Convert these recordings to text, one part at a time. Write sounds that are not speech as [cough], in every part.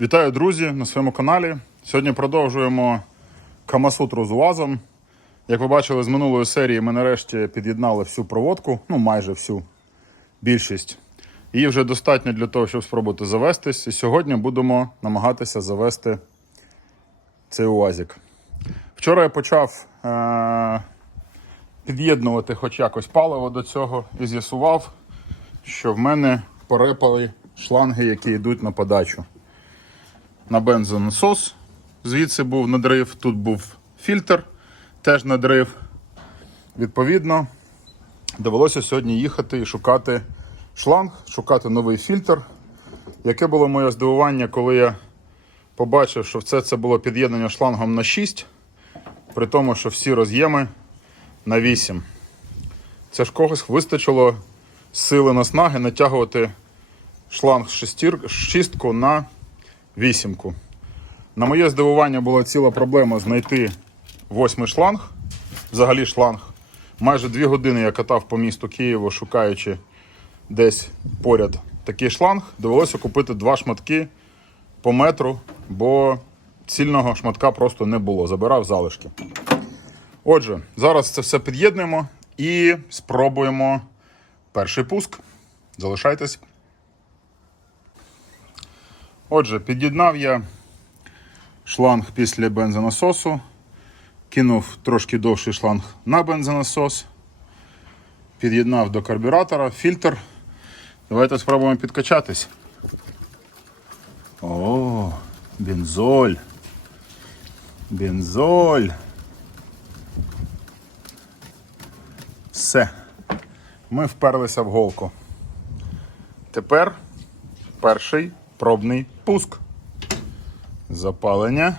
Вітаю, друзі, на своєму каналі. Сьогодні продовжуємо Камасутру з УАЗом. Як ви бачили з минулої серії, ми нарешті під'єднали всю проводку, ну майже всю більшість. Її вже достатньо для того, щоб спробувати завестись. І сьогодні будемо намагатися завести цей УАЗик. Вчора я почав е- під'єднувати хоч якось паливо до цього і з'ясував, що в мене порепали шланги, які йдуть на подачу на бензонасос. Звідси був надрив, тут був фільтр, теж надрив. Відповідно, довелося сьогодні їхати і шукати шланг, шукати новий фільтр. Яке було моє здивування, коли я побачив, що все це було під'єднання шлангом на 6, при тому, що всі роз'єми на 8. Це ж когось вистачило сили наснаги натягувати шланг шістку на вісімку. На моє здивування була ціла проблема знайти восьмий шланг. Взагалі шланг. Майже дві години я катав по місту Києву, шукаючи десь поряд такий шланг. Довелося купити два шматки по метру, бо цільного шматка просто не було. Забирав залишки. Отже, зараз це все під'єднуємо і спробуємо перший пуск. Залишайтесь. Отже, під'єднав я шланг після бензонасосу, кинув трошки довший шланг на бензонасос, під'єднав до карбюратора, фільтр. Давайте спробуємо підкачатись. О, бензоль. Бензоль. Все. Ми вперлися в голку. Тепер перший пробний пуск. Запалення.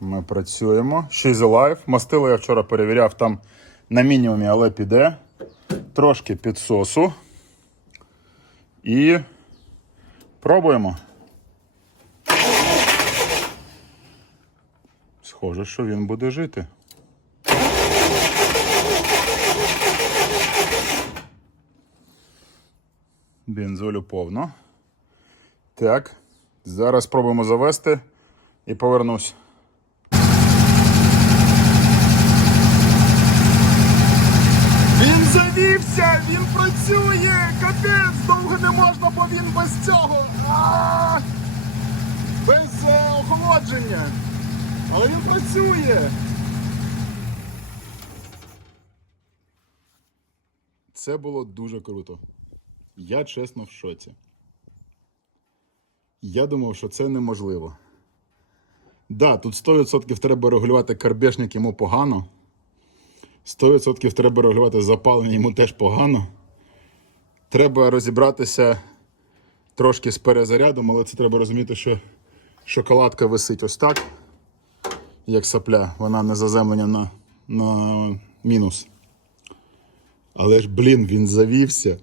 Ми працюємо. She's Alive. Мастило я вчора перевіряв там на мінімумі, але піде. Трошки підсосу. І пробуємо. Схоже, що він буде жити. Бензолю повно. Так. Зараз спробуємо завести і повернусь. Він завівся, він працює! Капець, довго не можна, бо він без цього. А! Без е, охолодження. Але він працює. Це було дуже круто. Я чесно в шоці. Я думав, що це неможливо. Да, тут 100% треба регулювати карбешник йому погано. 100% треба регулювати запалення йому теж погано. Треба розібратися трошки з перезарядом, але це треба розуміти, що шоколадка висить ось так, як сапля, вона не заземлення на, на мінус. Але ж, блін, він завівся.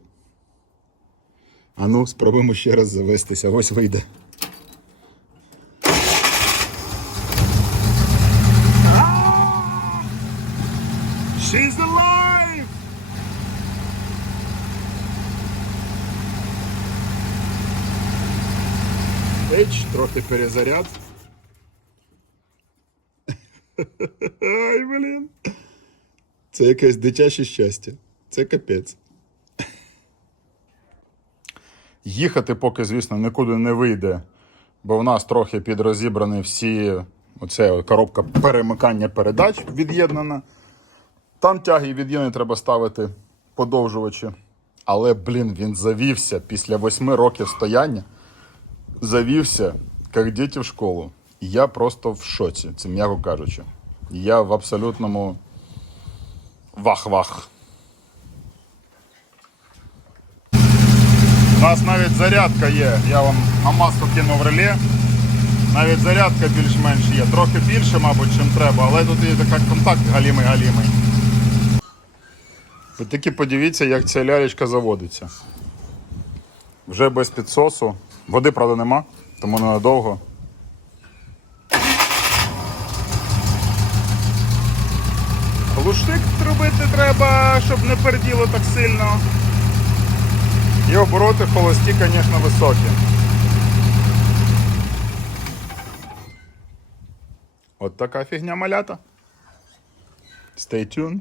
А ну, спробуємо ще раз завестися. Ось вийде. She's alive! Еч, трохи перезаряд. [laughs] Ай, блін. Це якесь дитяче щастя. Це капець. Їхати поки, звісно, нікуди не вийде, бо в нас трохи підрозібрані всі. Оце коробка перемикання передач від'єднана. Там тяги від'єднані треба ставити подовжувачі. Але, блін, він завівся після восьми років стояння. Завівся, як діти в школу. Я просто в шоці, це м'яко кажучи. Я в абсолютному вах-вах. У нас навіть зарядка є. Я вам на кинув реле. Навіть зарядка більш-менш є. Трохи більше, мабуть, чим треба, але тут є така контакт галімий-галімий. Ви таки подивіться, як ця лялечка заводиться. Вже без підсосу. Води, правда, нема, тому ненадовго. Глушник робити треба, щоб не перділо так сильно. І обороти в холості, звісно, високі. От така фігня малята. Stay tuned.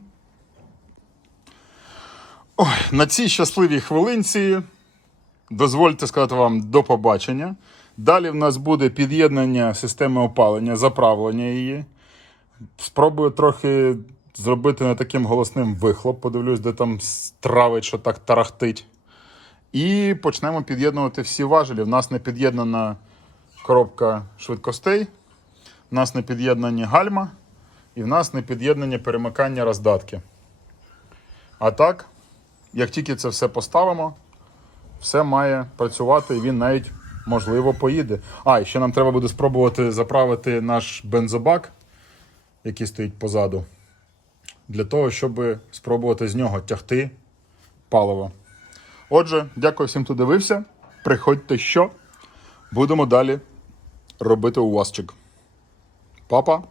Ой, На цій щасливій хвилинці дозвольте сказати вам до побачення. Далі в нас буде під'єднання системи опалення, заправлення її. Спробую трохи зробити не таким голосним вихлоп. Подивлюсь, де там травить, що так тарахтить. І почнемо під'єднувати всі важелі. В нас не під'єднана коробка швидкостей, в нас не під'єднані гальма, і в нас не під'єднані перемикання роздатки. А так, як тільки це все поставимо, все має працювати, і він навіть можливо поїде. А, і ще нам треба буде спробувати заправити наш бензобак, який стоїть позаду, для того, щоб спробувати з нього тягти паливо. Отже, дякую всім, хто дивився. Приходьте що. Будемо далі робити увазчик. Папа.